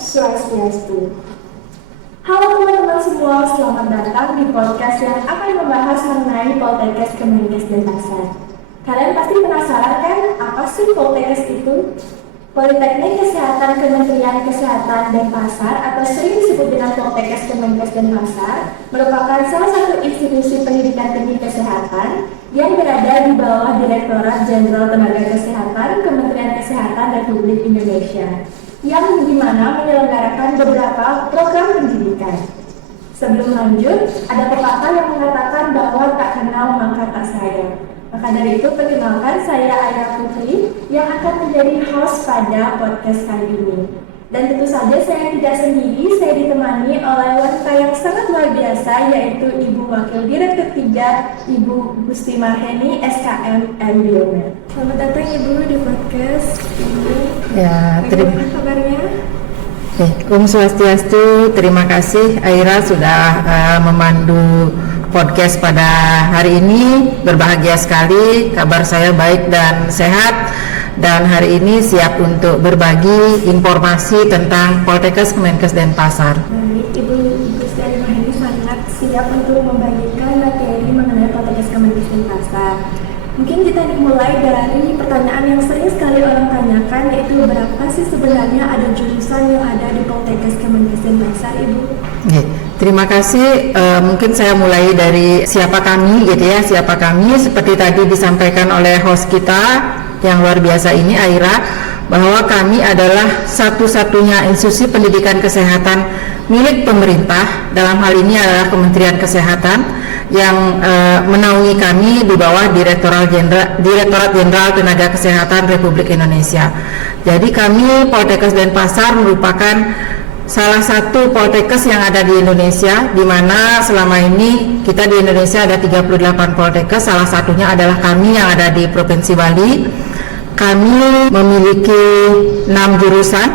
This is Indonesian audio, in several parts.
Swastiastu. Halo teman-teman semua, selamat datang di podcast yang akan membahas mengenai Poltekkes Kemenkes Denpasar. Kalian pasti penasaran kan, apa sih Poltekkes itu? Politeknik Kesehatan Kementerian Kesehatan Denpasar atau sering disebut dengan Poltekkes Kemenkes Denpasar merupakan salah satu institusi pendidikan tinggi kesehatan yang berada di bawah Direktorat Jenderal Tenaga Kesehatan Kementerian Kesehatan Republik Indonesia yang dimana menyelenggarakan beberapa program pendidikan. Sebelum lanjut, ada pepatah yang mengatakan bahwa tak kenal maka tak sayang. Maka dari itu, perkenalkan saya Aira Putri yang akan menjadi host pada podcast kali ini. Dan tentu saja saya tidak sendiri, saya ditemani oleh wanita yang sangat luar biasa, yaitu Ibu Wakil Direktur 3, Ibu Gusti Marheni, SKM Biomed. Selamat datang Ibu di podcast ini. Ya, bagaimana kabarnya? Om Swastiastu, terima kasih Aira sudah memandu podcast pada hari ini. Berbahagia sekali, kabar saya baik dan sehat. Dan hari ini siap untuk berbagi informasi tentang Poltekkes Kemenkes Denpasar. Baik, Ibu Gusti Marheni sangat siap untuk membagikan materi mengenai Poltekkes Kemenkes Denpasar. Mungkin kita dimulai dari pertanyaan yang sering sekali orang tanyakan, yaitu berapa sih sebenarnya ada jurusan yang ada di Poltekkes Kemenkes Denpasar, Ibu? Terima kasih. Mungkin saya mulai dari siapa kami, gitu ya. Siapa kami? Seperti tadi disampaikan oleh host kita yang luar biasa ini, Aira, bahwa kami adalah satu-satunya institusi pendidikan kesehatan milik pemerintah. Dalam hal ini adalah Kementerian Kesehatan yang menaungi kami di bawah Direktorat Jenderal Tenaga Kesehatan Republik Indonesia. Jadi kami Poltekkes Denpasar merupakan salah satu Poltekkes yang ada di Indonesia, di mana selama ini kita di Indonesia ada 38 Poltekkes, salah satunya adalah kami yang ada di Provinsi Bali. Kami memiliki 6 jurusan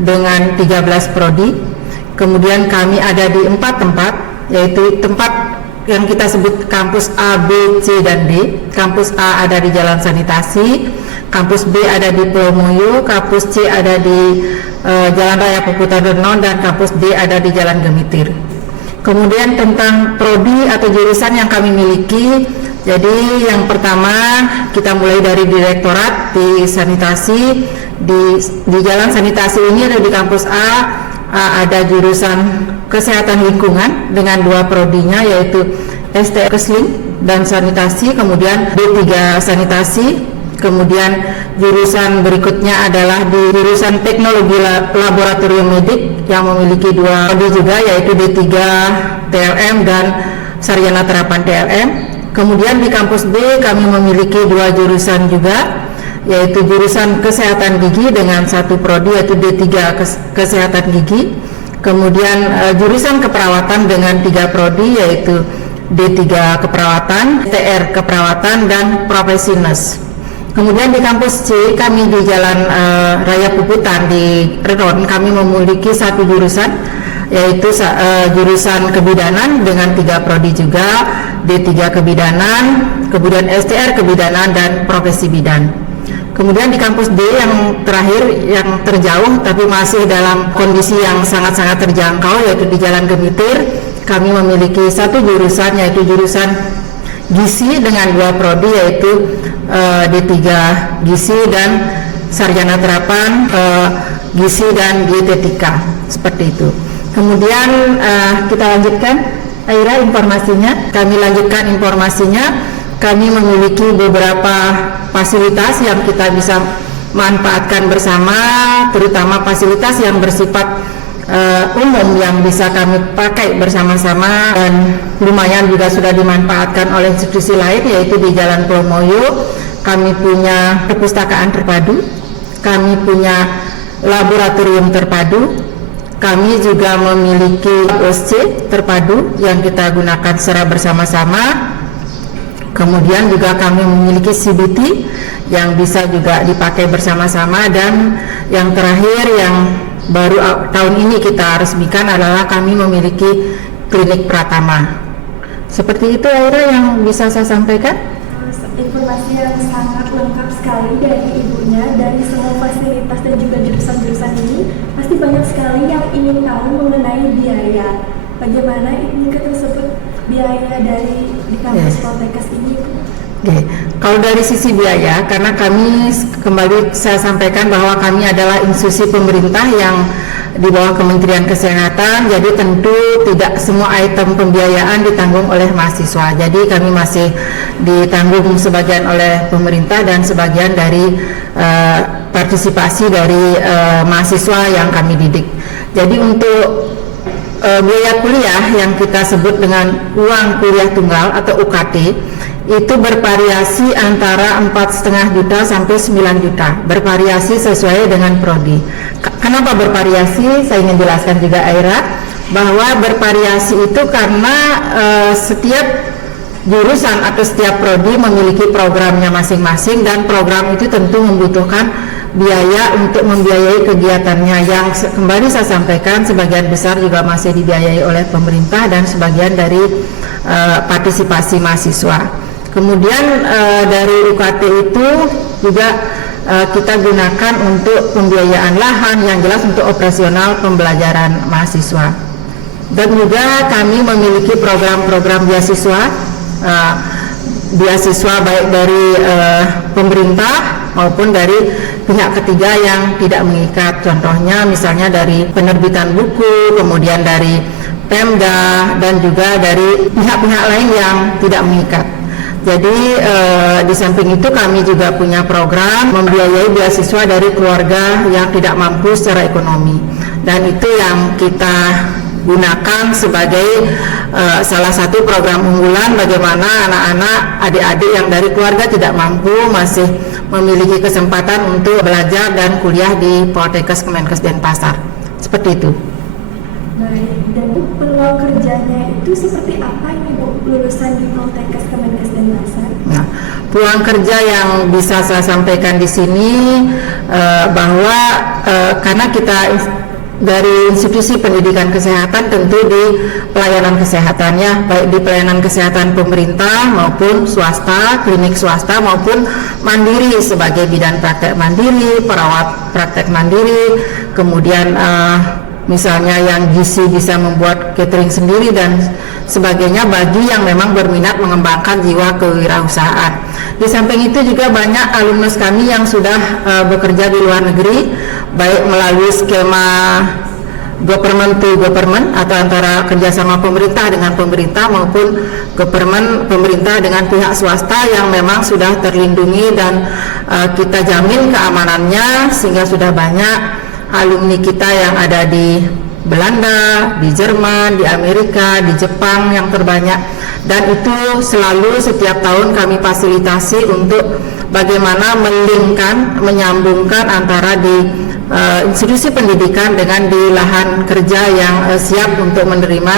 dengan 13 prodi. Kemudian kami ada di 4 tempat, yaitu tempat yang kita sebut kampus A, B, C, dan D. Kampus A ada di Jalan Sanitasi, kampus B ada di Pulau Moyo, kampus C ada di Jalan Raya Puputan Renon, dan kampus D ada di Jalan Gemitir. Kemudian tentang prodi atau jurusan yang kami miliki, jadi yang pertama kita mulai dari direktorat di sanitasi. Di Jalan Sanitasi ini ada di kampus A, ada jurusan kesehatan lingkungan dengan 2 prodinya, yaitu ST Kesling dan sanitasi, kemudian D3 sanitasi. Kemudian jurusan berikutnya adalah di jurusan teknologi laboratorium medik yang memiliki 2 prodi juga, yaitu D3 TLM dan sarjana terapan TLM. Kemudian di kampus B kami memiliki 2 jurusan juga, yaitu jurusan kesehatan gigi dengan 1 prodi yaitu D3 kesehatan gigi. Kemudian jurusan keperawatan dengan 3 prodi yaitu D3 keperawatan, TR keperawatan, dan profesi nurse. Kemudian di kampus C kami di Jalan Raya Puputan di Renon kami memiliki 1 jurusan yaitu jurusan kebidanan dengan 3 prodi juga, D3 kebidanan, kemudian STR kebidanan, dan profesi bidan. Kemudian di kampus D yang terakhir, yang terjauh tapi masih dalam kondisi yang sangat-sangat terjangkau, yaitu di Jalan Gemitir, kami memiliki 1 jurusan yaitu jurusan gizi dengan 2 prodi yaitu D3 gizi dan sarjana terapan gizi dan dietetika, seperti itu. Kemudian kita lanjutkan, Aira, informasinya. Kami lanjutkan informasinya. Kami memiliki beberapa fasilitas yang kita bisa manfaatkan bersama, terutama fasilitas yang bersifat umum yang bisa kami pakai bersama-sama dan lumayan juga sudah dimanfaatkan oleh institusi lain, yaitu di Jalan Pulau Moyo kami punya perpustakaan terpadu, kami punya laboratorium terpadu, kami juga memiliki OSC terpadu yang kita gunakan secara bersama-sama. Kemudian juga kami memiliki CBT yang bisa juga dipakai bersama-sama, dan yang terakhir yang baru tahun ini kita resmikan adalah kami memiliki klinik Pratama. Seperti itu, Aira, yang bisa saya sampaikan. Informasi yang sangat lengkap sekali dari ibunya, dari semua fasilitas dan juga jurusan-jurusan ini pasti pasti banyak sekali yang ingin tahu mengenai biaya. Bagaimana ini tersebut biaya dari di kampus Poltekkes ini? Oke, kalau dari sisi biaya, karena kami kembali saya sampaikan bahwa kami adalah institusi pemerintah yang di bawah Kementerian Kesehatan, jadi tentu tidak semua item pembiayaan ditanggung oleh mahasiswa. Jadi kami masih ditanggung sebagian oleh pemerintah dan sebagian dari partisipasi dari mahasiswa yang kami didik. Jadi untuk biaya kuliah yang kita sebut dengan uang kuliah tunggal atau UKT itu bervariasi antara 4,5 juta sampai 9 juta, bervariasi sesuai dengan prodi. Kenapa bervariasi? Saya ingin jelaskan juga Aira, bahwa bervariasi itu karena setiap jurusan atau setiap prodi memiliki programnya masing-masing dan program itu tentu membutuhkan biaya untuk membiayai kegiatannya yang kembali saya sampaikan sebagian besar juga masih dibiayai oleh pemerintah dan sebagian dari partisipasi mahasiswa. Kemudian dari UKT itu juga kita gunakan untuk pembiayaan lahan yang jelas untuk operasional pembelajaran mahasiswa. Dan juga kami memiliki program-program beasiswa baik dari pemerintah maupun dari pihak ketiga yang tidak mengikat. Contohnya misalnya dari penerbitan buku, kemudian dari Pemda dan juga dari pihak-pihak lain yang tidak mengikat. Jadi di samping itu kami juga punya program membiayai beasiswa dari keluarga yang tidak mampu secara ekonomi, dan itu yang kita gunakan sebagai salah satu program unggulan bagaimana anak-anak adik-adik yang dari keluarga tidak mampu masih memiliki kesempatan untuk belajar dan kuliah di Poltekkes Kemenkes Denpasar. Seperti itu. Baik, dan peluang kerjanya itu seperti apa ini Bu, lulusan di Poltekkes Kemenkes Denpasar? Nah, peluang kerja yang bisa saya sampaikan di sini bahwa karena kita dari institusi pendidikan kesehatan tentu di pelayanan kesehatannya, baik di pelayanan kesehatan pemerintah maupun swasta, klinik swasta maupun mandiri sebagai bidan praktek mandiri, perawat praktek mandiri, kemudian misalnya yang gizi bisa membuat catering sendiri dan sebagainya bagi yang memang berminat mengembangkan jiwa kewirausahaan. Di samping itu juga banyak alumnus kami yang sudah bekerja di luar negeri, baik melalui skema government to government atau antara kerjasama pemerintah dengan pemerintah maupun government pemerintah dengan pihak swasta yang memang sudah terlindungi dan kita jamin keamanannya, sehingga sudah banyak alumni kita yang ada di Belanda, di Jerman, di Amerika, di Jepang yang terbanyak, dan itu selalu setiap tahun kami fasilitasi untuk bagaimana menyambungkan antara di institusi pendidikan dengan di lahan kerja yang siap untuk menerima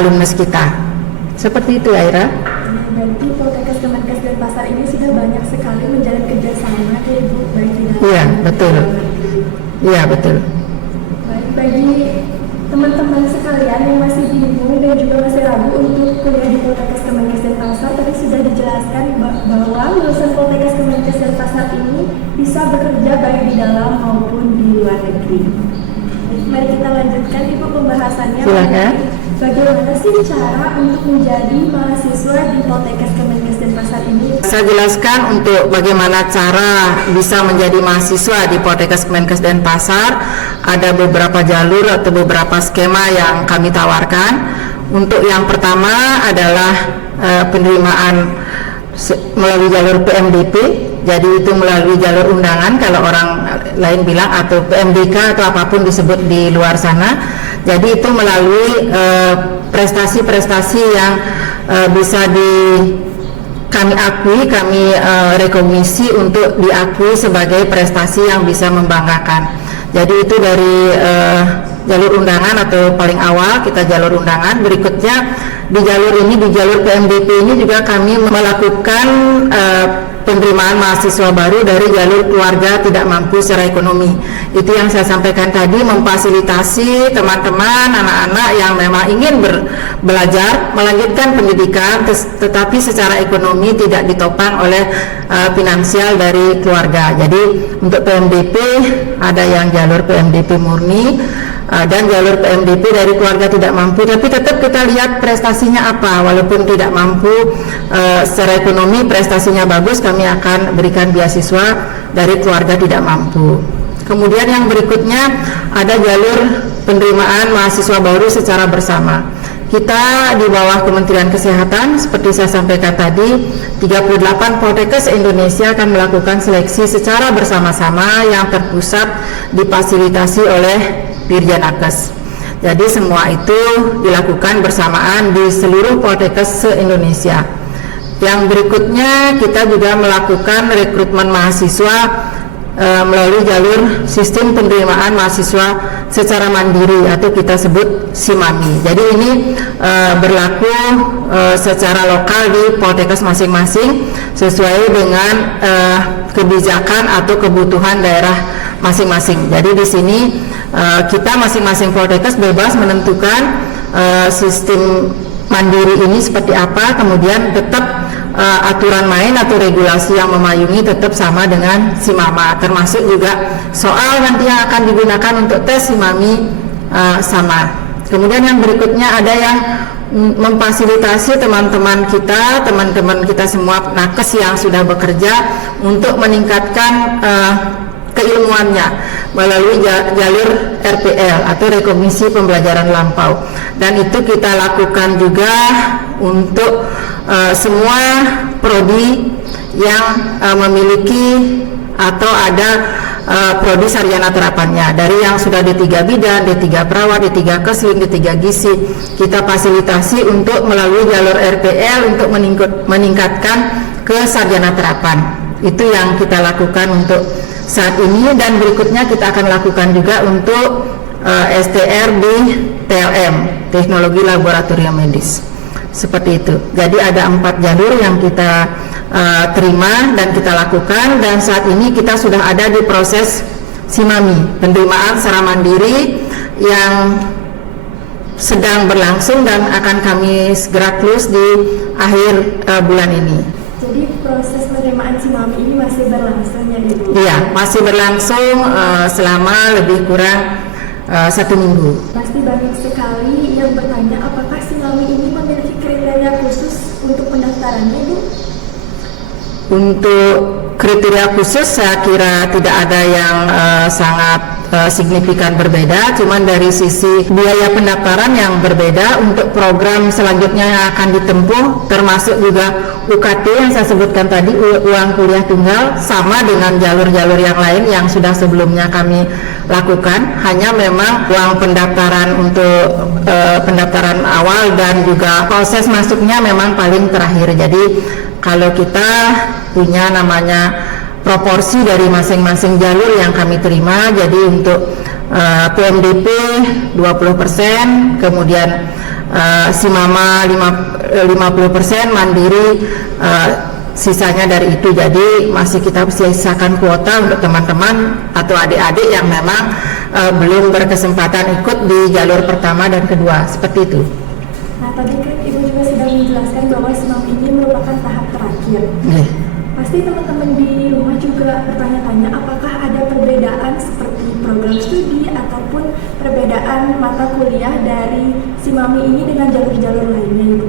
alumnus kita. Seperti itu, Aira. Berarti Poltekkes Kemenkes Denpasar ini sudah banyak sekali menjalin kerjasama ya Bu, baik di dalam. Iya, betul. Iya, betul. Baik, bagi teman-teman sekalian yang masih bingung dan juga masih ragu untuk kuliah di Poltekkes Kemenkes Denpasar, tadi sudah dijelaskan bahwa lulusan Poltekkes Kemenkes Denpasar ini bisa bekerja baik di dalam maupun di luar negeri. Mari kita lanjutkan Ibu pembahasannya. Silakan. Bagaimana sih cara untuk menjadi mahasiswa di Poltekkes Kemenkes Denpasar ini? Saya jelaskan untuk bagaimana cara bisa menjadi mahasiswa di Poltekkes Kemenkes Denpasar. Ada beberapa jalur atau beberapa skema yang kami tawarkan. Untuk yang pertama adalah penerimaan melalui jalur PMDP. Jadi itu melalui jalur undangan kalau orang lain bilang, atau PMDK atau apapun disebut di luar sana. Jadi itu melalui prestasi-prestasi yang bisa kami akui, kami rekognisi untuk diakui sebagai prestasi yang bisa membanggakan. Jadi itu dari jalur undangan atau paling awal kita jalur undangan. Berikutnya di jalur PMDP ini juga kami melakukan penerimaan mahasiswa baru dari jalur keluarga tidak mampu secara ekonomi. Itu yang saya sampaikan tadi, memfasilitasi teman-teman, anak-anak yang memang ingin belajar, melanjutkan pendidikan, tetapi secara ekonomi tidak ditopang oleh finansial dari keluarga. Jadi untuk PMDP ada yang jalur PMDP murni, dan jalur PMDP dari keluarga tidak mampu, tapi tetap kita lihat prestasinya apa. Walaupun tidak mampu secara ekonomi, prestasinya bagus, kami akan berikan beasiswa dari keluarga tidak mampu. Kemudian yang berikutnya ada jalur penerimaan mahasiswa baru secara bersama. Kita di bawah Kementerian Kesehatan, seperti saya sampaikan tadi, 38 Poltekkes Indonesia akan melakukan seleksi secara bersama-sama yang terpusat difasilitasi oleh Dirjen Nakes. Jadi semua itu dilakukan bersamaan di seluruh Poltekkes se-Indonesia. Yang berikutnya kita juga melakukan rekrutmen mahasiswa melalui jalur sistem penerimaan mahasiswa secara mandiri atau kita sebut SIMAMI. Jadi ini berlaku secara lokal di Poltekkes masing-masing sesuai dengan kebijakan atau kebutuhan daerah masing-masing. Jadi di sini kita masing-masing Poltekkes bebas menentukan sistem mandiri ini seperti apa, kemudian tetap aturan main atau regulasi yang memayungi tetap sama dengan SIMAMA, termasuk juga soal nanti yang akan digunakan untuk tes SIMAMI sama. Kemudian yang berikutnya ada yang memfasilitasi teman-teman kita semua nakes yang sudah bekerja untuk meningkatkan keilmuannya melalui jalur RPL atau Rekognisi Pembelajaran Lampau, dan itu kita lakukan juga untuk semua prodi yang memiliki atau ada prodi sarjana terapannya, dari yang sudah D3 bidan, D3 perawat, D3 kesling, D3 gizi, kita fasilitasi untuk melalui jalur RPL untuk meningkatkan ke sarjana terapan. Itu yang kita lakukan untuk saat ini, dan berikutnya kita akan lakukan juga untuk STR di TLM, Teknologi Laboratorium Medis. Seperti itu. Jadi ada 4 jalur yang kita terima dan kita lakukan, dan saat ini kita sudah ada di proses SIMAMI, penerimaan secara mandiri yang sedang berlangsung dan akan kami segera close di akhir bulan ini. Jadi proses penerimaan SIMAMI ini masih berlangsung ya Ibu? Iya, masih berlangsung selama lebih kurang 1 minggu. Pasti banyak sekali yang bertanya apakah SIMAMI ini memiliki kriteria khusus untuk pendaftarannya Ibu? Untuk kriteria khusus saya kira tidak ada yang sangat signifikan berbeda, cuman dari sisi biaya pendaftaran yang berbeda untuk program selanjutnya yang akan ditempuh, termasuk juga UKT yang saya sebutkan tadi, uang kuliah tunggal, sama dengan jalur-jalur yang lain yang sudah sebelumnya kami lakukan. Hanya memang uang pendaftaran untuk pendaftaran awal dan juga proses masuknya memang paling terakhir. Jadi kalau kita punya namanya proporsi dari masing-masing jalur yang kami terima, jadi untuk PMDP 20%, kemudian SIMAMA 50%, mandiri sisanya dari itu. Jadi masih kita sisakan kuota untuk teman-teman atau adik-adik yang memang belum berkesempatan ikut di jalur pertama dan kedua, seperti itu. Nah, tadi kan Ibu juga sudah menjelaskan bahwa SIMAMI ini merupakan tahap terakhir. Pasti teman-teman di rumah juga bertanya-tanya apakah ada perbedaan seperti program studi ataupun perbedaan mata kuliah dari SIMAMI ini dengan jalur-jalur lainnya Ibu?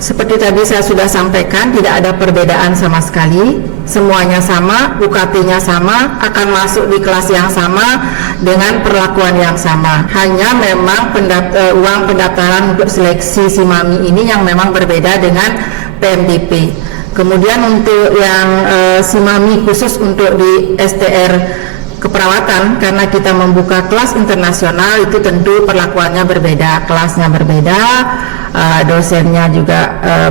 Seperti tadi saya sudah sampaikan, tidak ada perbedaan sama sekali, semuanya sama, UKT-nya sama, akan masuk di kelas yang sama dengan perlakuan yang sama. Hanya memang uang pendaftaran untuk seleksi SIMAMI ini yang memang berbeda dengan PMDP. Kemudian untuk yang SIMAMI khusus untuk di STR keperawatan, karena kita membuka kelas internasional, itu tentu perlakuannya berbeda, kelasnya berbeda, dosennya juga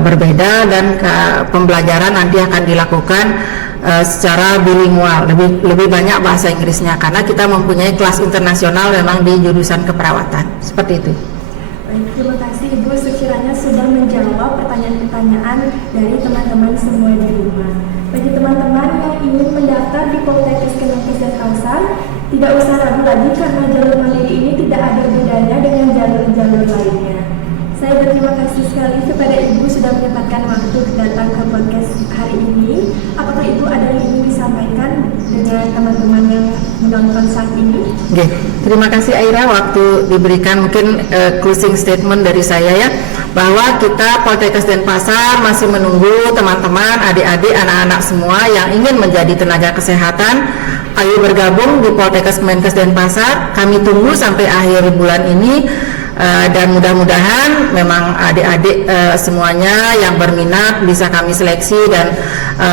berbeda, dan pembelajaran nanti akan dilakukan secara bilingual, lebih banyak bahasa Inggrisnya, karena kita mempunyai kelas internasional memang di jurusan keperawatan. Seperti itu. Baik, terima kasih Ibu, sekiranya sudah menjawab pertanyaan pertanyaan dari teman-teman semua di rumah. Bagi teman-teman yang ingin mendaftar di Poltekkes Kemenkes Denpasar, tidak usah ragu lagi karena jalur mandiri ini tidak ada bedanya dengan jalur-jalur lainnya. Saya berterima kasih sekali kepada Ibu sudah menyempatkan waktu datang ke podcast hari ini. Apakah Ibu ada yang ingin disampaikan dengan teman-teman yang menonton saat ini? Oke, terima kasih Aira, waktu diberikan mungkin closing statement dari saya ya, bahwa kita Poltekkes Denpasar masih menunggu teman-teman, adik-adik, anak-anak semua yang ingin menjadi tenaga kesehatan. Ayo bergabung di Poltekkes Kemenkes Denpasar. Kami tunggu sampai akhir bulan ini. Dan mudah-mudahan memang adik-adik semuanya yang berminat bisa kami seleksi dan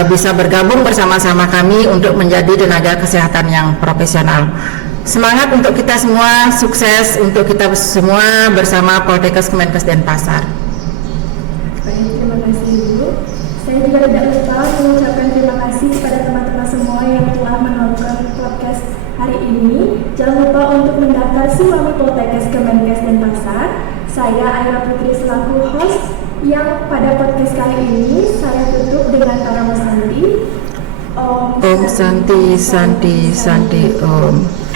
bisa bergabung bersama-sama kami untuk menjadi tenaga kesehatan yang profesional. Semangat untuk kita semua, sukses untuk kita semua bersama Poltekkes Kemenkes Denpasar. Baik, terima kasih Ibu. Saya juga tidak lupa mengucapkan terima kasih kepada teman-teman semua yang telah menonton podcast hari ini. Jangan lupa untuk mendaftar Simami Poltekkes Kemenkes Denpasar. Saya Aira Putri selaku host yang pada podcast kali ini saya tutup dengan Parama Santi. Om Santi Santi Santi Om.